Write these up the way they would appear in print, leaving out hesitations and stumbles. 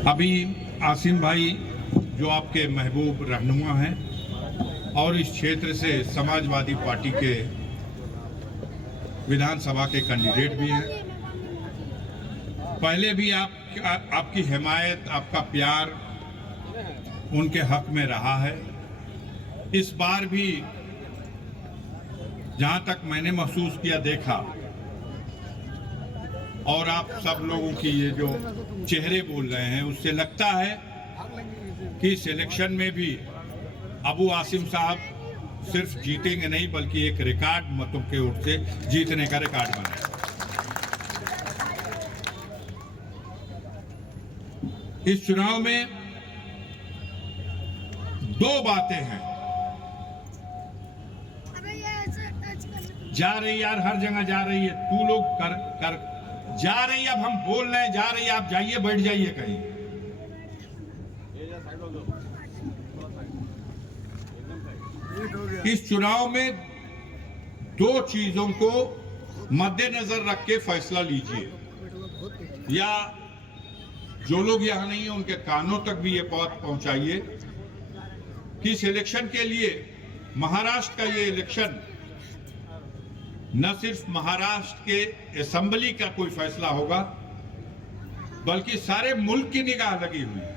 अभी आसिम भाई जो आपके महबूब रहनुमा हैं और इस क्षेत्र से समाजवादी पार्टी के विधानसभा के कैंडिडेट भी हैं। पहले भी आपकी हिमायत, आपका प्यार उनके हक में रहा है। इस बार भी जहां तक मैंने महसूस किया, देखा, और आप सब लोगों की ये जो चेहरे बोल रहे हैं, उससे लगता है कि सिलेक्शन में भी अबू आसिम साहब सिर्फ जीतेंगे नहीं बल्कि एक रिकॉर्ड मतों के वोट से जीतने का रिकॉर्ड बनाए। इस चुनाव में दो बातें हैं। जा रही यार, हर जगह जा रही है, तू लोग कर जा रही है। अब हम बोल रहे हैं, जा रही है, आप जाइए, बैठ जाइए कहीं। इस चुनाव में दो चीजों को मद्देनजर रख के फैसला लीजिए, या जो लोग यहां नहीं है उनके कानों तक भी ये बात पहुंचाइए कि इस इलेक्शन के लिए, महाराष्ट्र का ये इलेक्शन न सिर्फ महाराष्ट्र के असेंबली का कोई फैसला होगा बल्कि सारे मुल्क की निगाह लगी हुई है।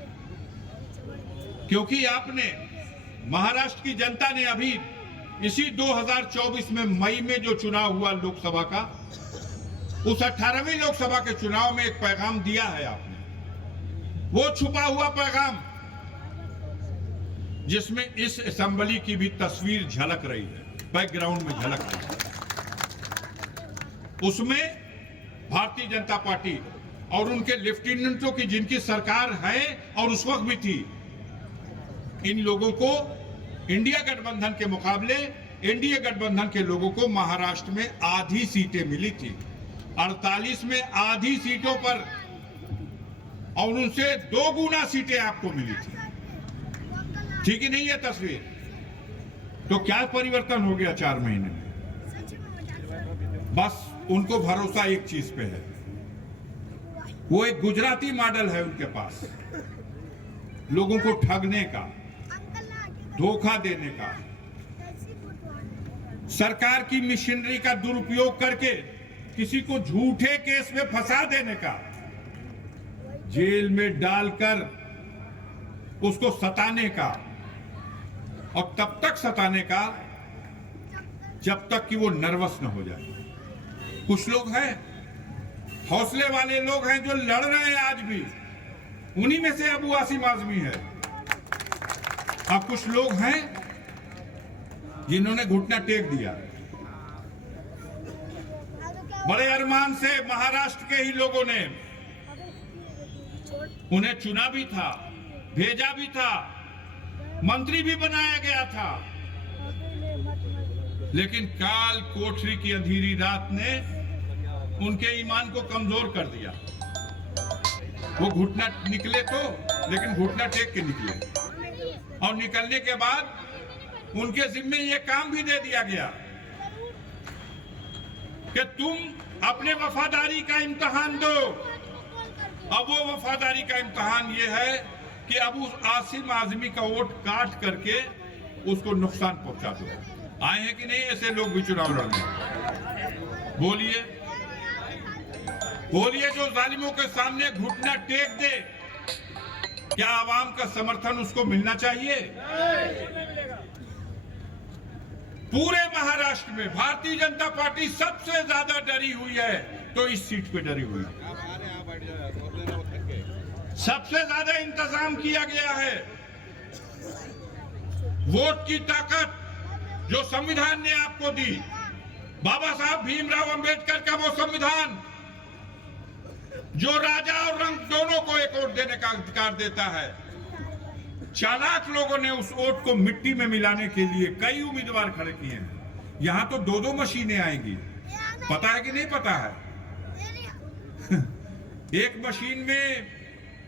क्योंकि आपने, महाराष्ट्र की जनता ने अभी इसी 2024 में मई में जो चुनाव हुआ लोकसभा का, उस 18वीं लोकसभा के चुनाव में एक पैगाम दिया है आपने। वो छुपा हुआ पैगाम जिसमें इस असेंबली की भी तस्वीर झलक रही है, बैकग्राउंड में झलक रही है। उसमें भारतीय जनता पार्टी और उनके लेफ्टिनेंटों की, जिनकी सरकार है और उस वक्त भी थी, इन लोगों को इंडिया गठबंधन के मुकाबले एनडीए गठबंधन के लोगों को महाराष्ट्र में आधी सीटें मिली थी, 48 में आधी सीटों पर, और उनसे 2 गुना सीटें आपको मिली थी। ठीक ही नहीं है तस्वीर? तो क्या परिवर्तन हो गया 4 महीने में? बस उनको भरोसा एक चीज पे है, वो एक गुजराती मॉडल है उनके पास, लोगों को ठगने का, धोखा देने का, सरकार की मशीनरी का दुरुपयोग करके किसी को झूठे केस में फंसा देने का, जेल में डालकर उसको सताने का, और तब तक सताने का जब तक कि वो नर्वस न हो जाए। कुछ लोग हैं, हौसले वाले लोग हैं जो लड़ रहे हैं आज भी, उन्हीं में से अबू आसिम आजमी है। अब कुछ लोग हैं जिन्होंने घुटना टेक दिया, बड़े अरमान से महाराष्ट्र के ही लोगों ने उन्हें चुना भी था, भेजा भी था, मंत्री भी बनाया गया था, लेकिन काल कोठरी की अंधेरी रात ने उनके ईमान को कमजोर कर दिया। वो घुटना निकले तो, लेकिन घुटना टेक के निकले, और निकलने के बाद उनके जिम्मे ये काम भी दे दिया गया कि तुम अपने वफादारी का इम्तिहान दो। अब वो वफादारी का इम्तिहान ये है कि अबू आसिम आजमी का वोट काट करके उसको नुकसान पहुंचा दो। आए हैं कि नहीं ऐसे लोग भी चुनाव लड़ने? बोलिए, बोलिए, जो जालिमों के सामने घुटना टेक दे, क्या आवाम का समर्थन उसको मिलना चाहिए? पूरे महाराष्ट्र में भारतीय जनता पार्टी सबसे ज्यादा डरी हुई है, तो इस सीट पे डरी हुई है। सबसे ज्यादा इंतजाम किया गया है। वोट की ताकत जो संविधान ने आपको दी, बाबा साहब भीमराव अंबेडकर का वो संविधान जो राजा और रंग दोनों को एक वोट देने का अधिकार देता है, चालाक लोगों ने उस वोट को मिट्टी में मिलाने के लिए कई उम्मीदवार खड़े किए हैं। यहां तो 2-2 मशीनें आएंगी, पता है कि नहीं पता है? एक मशीन में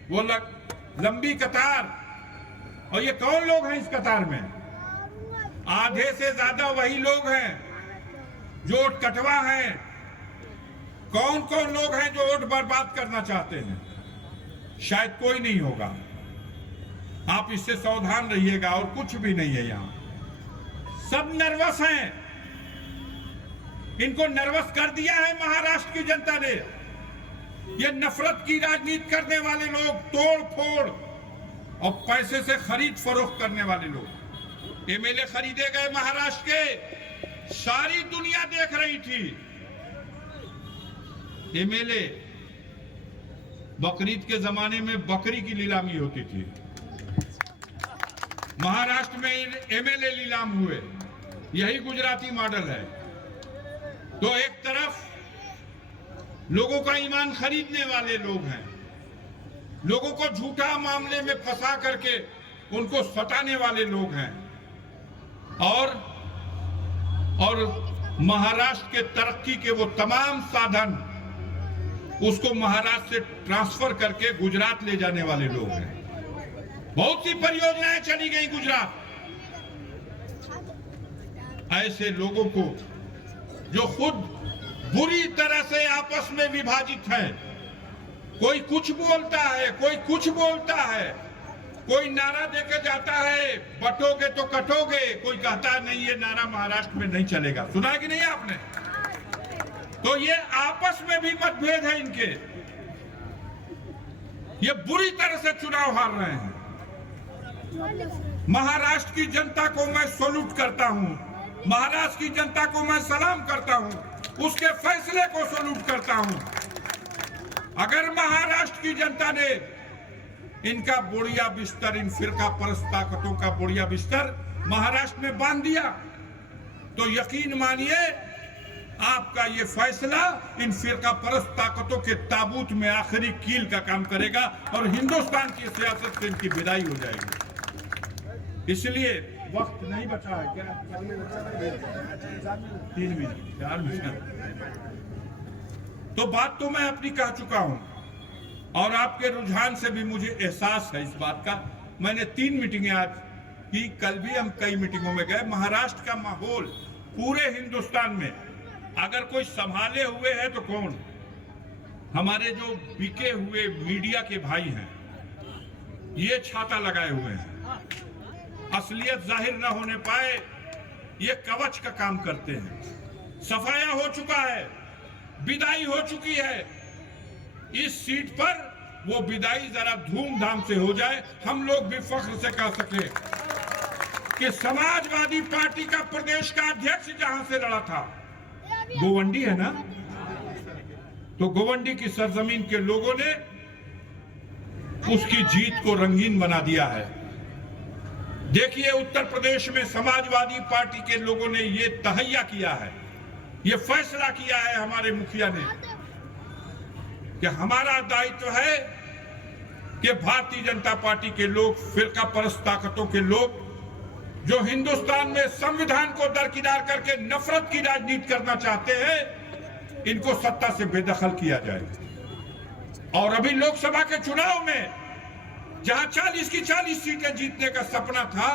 वो लंबी कतार, और ये कौन लोग हैं इस कतार में? आधे से ज्यादा वही लोग हैं जो वोट कटवा हैं। कौन कौन लोग हैं जो वोट बर्बाद करना चाहते हैं? शायद कोई नहीं होगा। आप इससे सावधान रहिएगा, और कुछ भी नहीं है। यहां सब नर्वस हैं, इनको नर्वस कर दिया है महाराष्ट्र की जनता ने। ये नफरत की राजनीति करने वाले लोग, तोड़ फोड़ और पैसे से खरीद फरोख्त करने वाले लोग। एमएलए खरीदे गए महाराष्ट्र के, सारी दुनिया देख रही थी। एमएलए, बकरीद के जमाने में बकरी की नीलामी होती थी, महाराष्ट्र में एमएलए नीलाम हुए। यही गुजराती मॉडल है। तो एक तरफ लोगों का ईमान खरीदने वाले लोग हैं, लोगों को झूठा मामले में फंसा करके उनको सताने वाले लोग हैं, और महाराष्ट्र के तरक्की के वो तमाम साधन उसको महाराष्ट्र से ट्रांसफर करके गुजरात ले जाने वाले लोग हैं। बहुत सी परियोजनाएं चली गई गुजरात। ऐसे लोगों को जो खुद बुरी तरह से आपस में विभाजित है, कोई कुछ बोलता है, कोई कुछ बोलता है, कोई नारा देके जाता है बटोगे तो कटोगे, कोई कहता है नहीं ये नारा महाराष्ट्र में नहीं चलेगा। सुना कि नहीं आपने? तो ये आपस में भी मतभेद है इनके। ये बुरी तरह से चुनाव हार रहे हैं। महाराष्ट्र की जनता को मैं सैल्यूट करता हूं, महाराष्ट्र की जनता को मैं सलाम करता हूं, उसके फैसले को सैल्यूट करता हूं। अगर महाराष्ट्र की जनता ने इनका बुढ़िया बिस्तर, इन फिरका परस्त ताकतों का बुढ़िया बिस्तर महाराष्ट्र में बांध दिया, तो यकीन मानिए आपका ये फैसला इन फिरका परस्त ताकतों के ताबूत में आखिरी कील का काम करेगा और हिंदुस्तान की सियासत से इनकी विदाई हो जाएगी। इसलिए वक्त नहीं बचा है क्या? 3 मिनट 4 मिनट। तो बात तो मैं अपनी कह चुका हूं, और आपके रुझान से भी मुझे एहसास है इस बात का। मैंने 3 मीटिंगें आज की, कल भी हम कई मीटिंगों में गए। महाराष्ट्र का माहौल पूरे हिंदुस्तान में अगर कोई संभाले हुए है तो कौन? हमारे जो बिके हुए मीडिया के भाई हैं, ये छाता लगाए हुए हैं, असलियत जाहिर न होने पाए ये कवच का काम करते हैं। सफाया हो चुका है, विदाई हो चुकी है। इस सीट पर वो विदाई जरा धूमधाम से हो जाए, हम लोग भी फख्र से कह सके कि समाजवादी पार्टी का प्रदेश का अध्यक्ष जहां से लड़ा था, गोवंडी है ना, तो गोवंडी की सरजमीन के लोगों ने उसकी जीत को रंगीन बना दिया है। देखिए उत्तर प्रदेश में समाजवादी पार्टी के लोगों ने ये तहैया किया है, ये फैसला किया है हमारे मुखिया ने कि हमारा दायित्व है कि भारतीय जनता पार्टी के लोग, फिरका परस्त ताकतों के लोग जो हिंदुस्तान में संविधान को दरकिनार करके नफरत की राजनीति करना चाहते हैं, इनको सत्ता से बेदखल किया जाए। और अभी लोकसभा के चुनाव में जहां 40 की 40 सीटें जीतने का सपना था,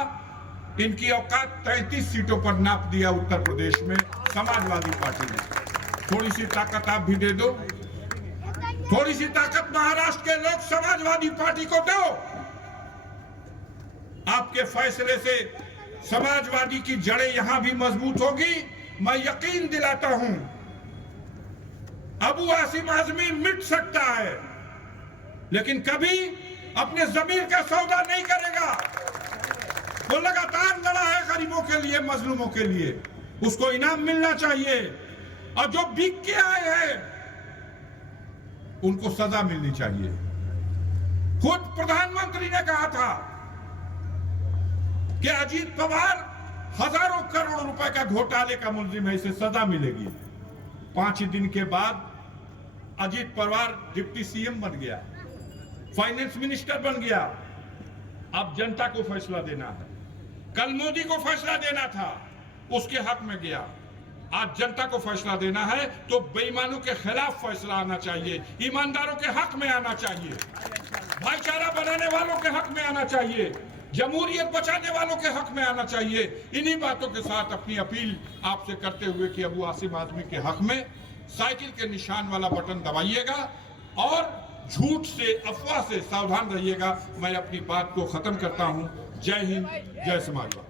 इनकी औकात 33 सीटों पर नाप दिया उत्तर प्रदेश में समाजवादी पार्टी ने। थोड़ी सी ताकत आप भी दे दो, थोड़ी सी ताकत महाराष्ट्र के लोग समाजवादी पार्टी को दो। आपके फैसले से समाजवादी की जड़ें यहां भी मजबूत होगी। मैं यकीन दिलाता हूं अबू आसिम आजमी मिट सकता है, लेकिन कभी अपने जमीर का सौदा नहीं करेगा। वो लगातार लड़ा है गरीबों के लिए, मजलूमों के लिए, उसको इनाम मिलना चाहिए। और जो बिक के आए हैं उनको सजा मिलनी चाहिए। खुद प्रधानमंत्री ने कहा था कि अजीत पवार हजारों करोड़ रुपए का घोटाले का मुलजिम है, इसे सजा मिलेगी। 5 दिन के बाद अजीत पवार डिप्टी सीएम बन गया, फाइनेंस मिनिस्टर बन गया। अब जनता को फैसला देना है। कल मोदी को फैसला देना था, उसके हक में गया। आज जनता को फैसला देना है, तो बेईमानों के खिलाफ फैसला आना चाहिए, ईमानदारों के हक में आना चाहिए, भाईचारा बनाने वालों के हक में आना चाहिए, जमहूरियत बचाने वालों के हक में आना चाहिए। इन्हीं बातों के साथ अपनी अपील आपसे करते हुए कि अबू आसिम आजमी के हक में साइकिल के निशान वाला बटन दबाइएगा और झूठ से, अफवाह से सावधान रहिएगा। मैं अपनी बात को खत्म करता हूं। जय हिंद, जय समाजवाद।